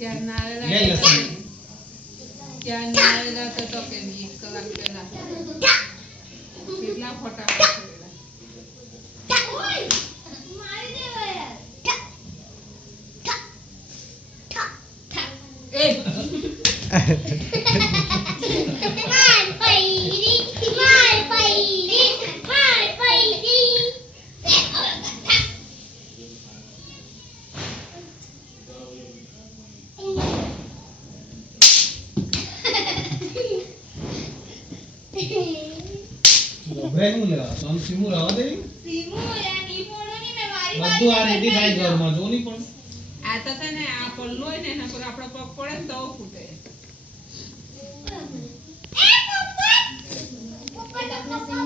क्या नारेगा तो के 1 કલાક પહેલા કેટલા ફટાફટ મારી દેવા યાર એ માર પૈડી ભાઈ હું લેવા તો સીમુ રાવા દે સીમુ યાર ની પોડો ની મે મારી બધું આ રેડી થાય ઘરમાં જો ની પણ આ તો તને આ પલ્લો હોય ને એના પર આપણો પગ પડે ને તો ફૂટે એ પપ્પા પપ્પા